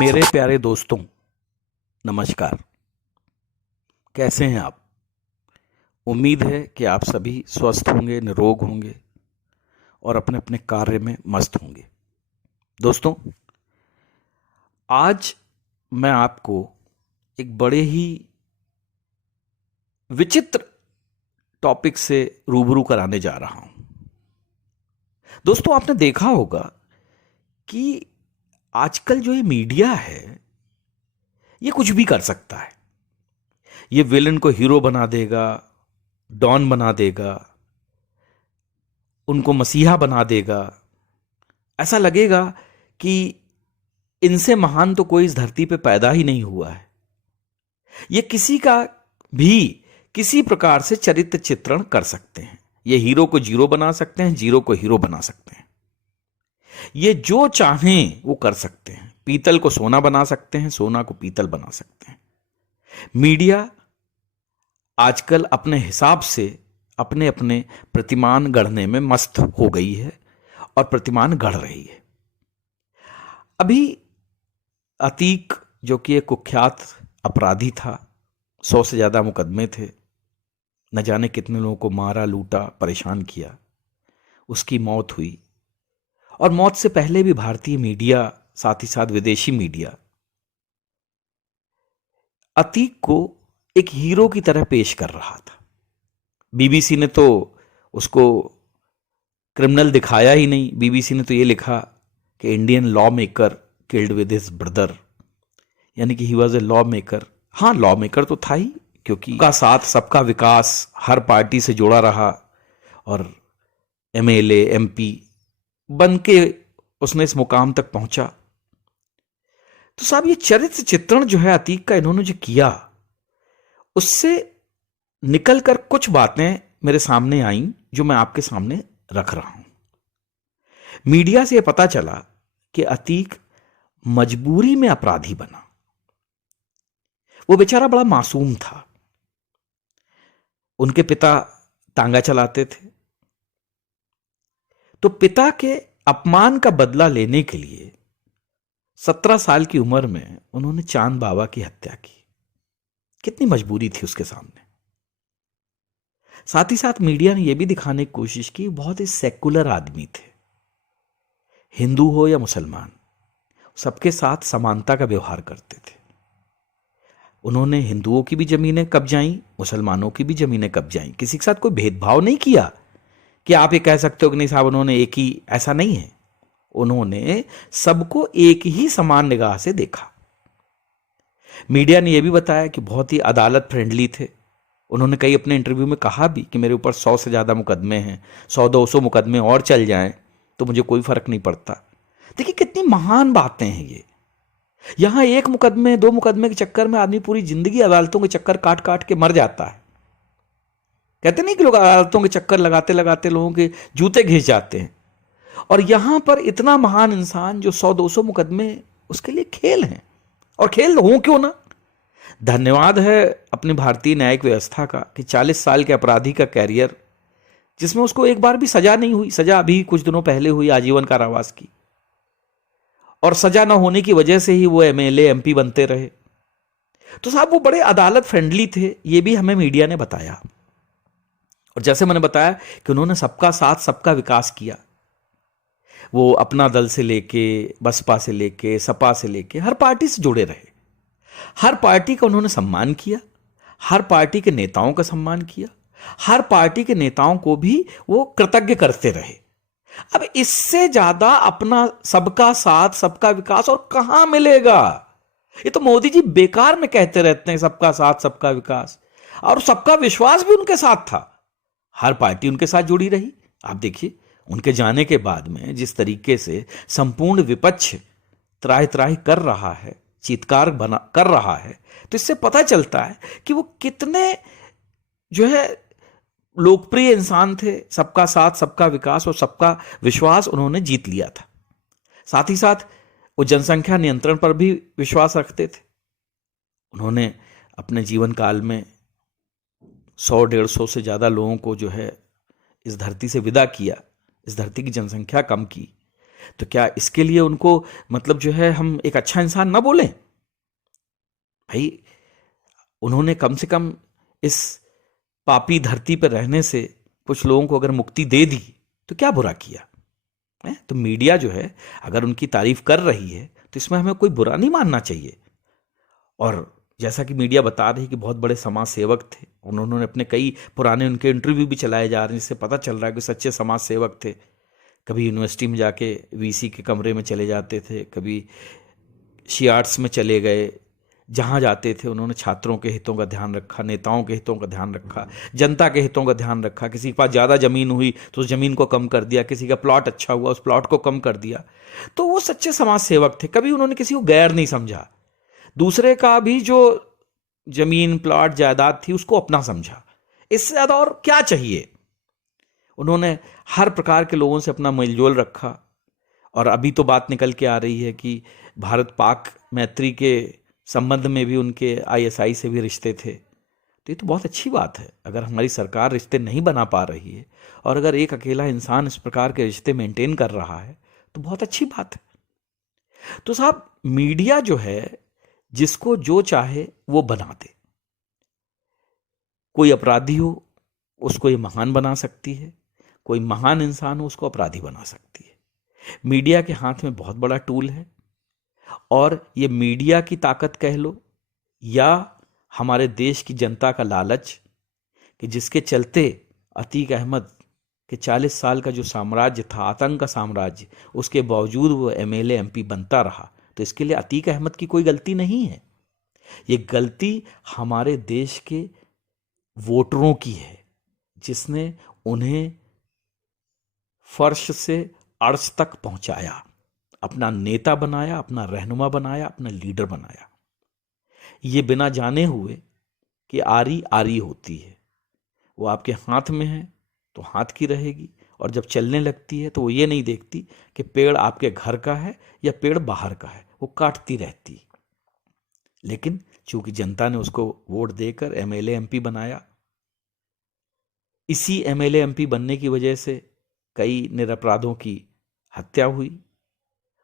मेरे प्यारे दोस्तों, नमस्कार। कैसे हैं आप? उम्मीद है कि आप सभी स्वस्थ होंगे, निरोग होंगे और अपने अपने कार्य में मस्त होंगे। दोस्तों, आज मैं आपको एक बड़े ही विचित्र टॉपिक से रूबरू कराने जा रहा हूं। दोस्तों, आपने देखा होगा कि आजकल जो ये मीडिया है, ये कुछ भी कर सकता है। ये विलन को हीरो बना देगा, डॉन बना देगा, उनको मसीहा बना देगा। ऐसा लगेगा कि इनसे महान तो कोई इस धरती पे पैदा ही नहीं हुआ है। ये किसी का भी किसी प्रकार से चरित्र चित्रण कर सकते हैं। ये हीरो को जीरो बना सकते हैं, जीरो को हीरो बना सकते हैं। ये जो चाहें वो कर सकते हैं। पीतल को सोना बना सकते हैं, सोना को पीतल बना सकते हैं। मीडिया आजकल अपने हिसाब से अपने अपने प्रतिमान गढ़ने में मस्त हो गई है और प्रतिमान गढ़ रही है। अभी अतीक, जो कि एक कुख्यात अपराधी था, 100 से ज्यादा मुकदमे थे, न जाने कितने लोगों को मारा, लूटा, परेशान किया, उसकी मौत हुई। और मौत से पहले भी भारतीय मीडिया, साथ ही साथ विदेशी मीडिया, अतीक को एक हीरो की तरह पेश कर रहा था। बीबीसी ने तो उसको क्रिमिनल दिखाया ही नहीं। बीबीसी ने तो ये लिखा कि Indian law maker killed with his brother, यानी कि he was a law maker. हाँ, लॉ मेकर तो था ही, क्योंकि सबका साथ सबका विकास, हर पार्टी से जुड़ा रहा और एमएलए एमपी बन के उसने इस मुकाम तक पहुंचा। तो साहब, ये चरित्र चित्रण जो है अतीक का, इन्होंने जो किया, उससे निकलकर कुछ बातें मेरे सामने आईं जो मैं आपके सामने रख रहा हूं। मीडिया से यह पता चला कि अतीक मजबूरी में अपराधी बना। वो बेचारा बड़ा मासूम था। उनके पिता तांगा चलाते थे, तो पिता के अपमान का बदला लेने के लिए 17 साल की उम्र में उन्होंने चांद बाबा की हत्या की। कितनी मजबूरी थी उसके सामने। साथ ही साथ मीडिया ने यह भी दिखाने की कोशिश की, बहुत ही सेकुलर आदमी थे। हिंदू हो या मुसलमान, सबके साथ समानता का व्यवहार करते थे। उन्होंने हिंदुओं की भी जमीनें कब्जाई, मुसलमानों की भी जमीनें कब्जाई। किसी के साथ कोई भेदभाव नहीं किया कि आप ये कह सकते हो कि नहीं साहब उन्होंने एक ही, ऐसा नहीं है। उन्होंने सबको एक ही समान निगाह से देखा। मीडिया ने यह भी बताया कि बहुत ही अदालत फ्रेंडली थे। उन्होंने कई अपने इंटरव्यू में कहा भी कि मेरे ऊपर 100 से ज्यादा मुकदमे हैं, 100-200 मुकदमे और चल जाएं तो मुझे कोई फर्क नहीं पड़ता। देखिए कितनी महान बातें हैं ये। यहां एक मुकदमे, 2 मुकदमे के चक्कर में आदमी पूरी जिंदगी अदालतों के चक्कर काट काट के मर जाता है। कहते नहीं कि लोग अदालतों के चक्कर लगाते लगाते लोगों के जूते घिस जाते हैं। और यहां पर इतना महान इंसान जो 100-200 मुकदमे, उसके लिए खेल हैं। और खेल हो क्यों ना। धन्यवाद है अपनी भारतीय न्यायिक व्यवस्था का कि 40 साल के अपराधी का कैरियर, जिसमें उसको एक बार भी सजा नहीं हुई, सजा अभी कुछ दिनों पहले हुई आजीवन कारावास की, और सजा न होने की वजह से ही वो एमएलए एमपी बनते रहे। तो साहब वो बड़े अदालत फ्रेंडली थे, ये भी हमें मीडिया ने बताया। और जैसे मैंने बताया कि उन्होंने सबका साथ सबका विकास किया। वो अपना दल से लेके, बसपा से लेके, सपा से लेके, हर पार्टी से जुड़े रहे। हर पार्टी का उन्होंने सम्मान किया, हर पार्टी के नेताओं का सम्मान किया, हर पार्टी के नेताओं को भी वो कृतज्ञ करते रहे। अब इससे ज्यादा अपना सबका साथ सबका विकास और कहां मिलेगा। ये तो मोदी जी बेकार में कहते रहते हैं सबका साथ सबका विकास, और सबका विश्वास भी उनके साथ था। हर पार्टी उनके साथ जुड़ी रही। आप देखिए उनके जाने के बाद में जिस तरीके से संपूर्ण विपक्ष त्राहि त्राहि कर रहा है, चीत्कार बना कर रहा है, तो इससे पता चलता है कि वो कितने जो है लोकप्रिय इंसान थे। सबका साथ सबका विकास और सबका विश्वास उन्होंने जीत लिया था। साथ ही साथ वो जनसंख्या नियंत्रण पर भी विश्वास रखते थे। उन्होंने अपने जीवन काल में 100-150 से ज्यादा लोगों को जो है इस धरती से विदा किया, इस धरती की जनसंख्या कम की। तो क्या इसके लिए उनको मतलब जो है हम एक अच्छा इंसान ना बोलें? भाई, उन्होंने कम से कम इस पापी धरती पर रहने से कुछ लोगों को अगर मुक्ति दे दी तो क्या बुरा किया है? तो मीडिया जो है अगर उनकी तारीफ कर रही है तो इसमें हमें कोई बुरा नहीं मानना चाहिए। और जैसा कि मीडिया बता रही कि बहुत बड़े समाज सेवक थे, उन्होंने अपने कई पुराने उनके इंटरव्यू भी चलाए जा रहे हैं, जिससे पता चल रहा है कि सच्चे समाज सेवक थे। कभी यूनिवर्सिटी में जाके वीसी के कमरे में चले जाते थे, कभी शियार्ट्स में चले गए, जहाँ जाते थे उन्होंने छात्रों के हितों का ध्यान रखा, नेताओं के हितों का ध्यान रखा, जनता के हितों का ध्यान रखा। किसी के पास ज़्यादा ज़मीन हुई तो उस ज़मीन को कम कर दिया, किसी का प्लॉट अच्छा हुआ उस प्लॉट को कम कर दिया। तो वो सच्चे समाज सेवक थे, कभी उन्होंने किसी को गैर नहीं समझा, दूसरे का भी जो जमीन प्लॉट जायदाद थी उसको अपना समझा। इससे ज़्यादा और क्या चाहिए? उन्होंने हर प्रकार के लोगों से अपना मेलजोल रखा। और अभी तो बात निकल के आ रही है कि भारत पाक मैत्री के संबंध में भी उनके आईएसआई से भी रिश्ते थे। तो ये तो बहुत अच्छी बात है। अगर हमारी सरकार रिश्ते नहीं बना पा रही है और अगर एक अकेला इंसान इस प्रकार के रिश्ते मेंटेन कर रहा है तो बहुत अच्छी बात है। तो साहब, मीडिया जो है जिसको जो चाहे वो बना दे। कोई अपराधी हो उसको ये महान बना सकती है, कोई महान इंसान हो उसको अपराधी बना सकती है। मीडिया के हाथ में बहुत बड़ा टूल है। और ये मीडिया की ताकत कह लो या हमारे देश की जनता का लालच, कि जिसके चलते अतीक अहमद के 40 साल का जो साम्राज्य था, आतंक का साम्राज्य, उसके बावजूद वो एमएलए एमपी बनता रहा। तो इसके लिए अतीक अहमद की कोई गलती नहीं है, ये गलती हमारे देश के वोटरों की है, जिसने उन्हें फर्श से अर्श तक पहुंचाया, अपना नेता बनाया, अपना रहनुमा बनाया, अपना लीडर बनाया। ये बिना जाने हुए कि आरी आरी होती है, वो आपके हाथ में है तो हाथ की रहेगी, और जब चलने लगती है तो वो ये नहीं देखती कि पेड़ आपके घर का है या पेड़ बाहर का है, वो काटती रहती। लेकिन चूंकि जनता ने उसको वोट देकर एमएलए एमपी बनाया, इसी एमएलए एमपी बनने की वजह से कई निरपराधों की हत्या हुई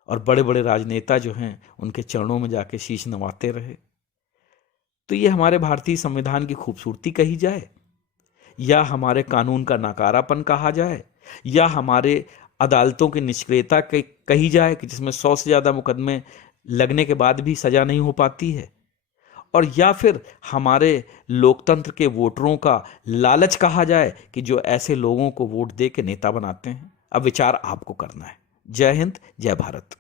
और बड़े बड़े राजनेता जो हैं उनके चरणों में जाके शीश नवाते रहे। तो ये हमारे भारतीय संविधान की खूबसूरती कही जाए, या हमारे कानून का नाकारापन कहा जाए, या हमारे अदालतों की निष्क्रियता कही जाए कि जिसमें 100 से ज़्यादा मुकदमे लगने के बाद भी सजा नहीं हो पाती है, और या फिर हमारे लोकतंत्र के वोटरों का लालच कहा जाए कि जो ऐसे लोगों को वोट दे के नेता बनाते हैं। अब विचार आपको करना है। जय हिंद, जय भारत।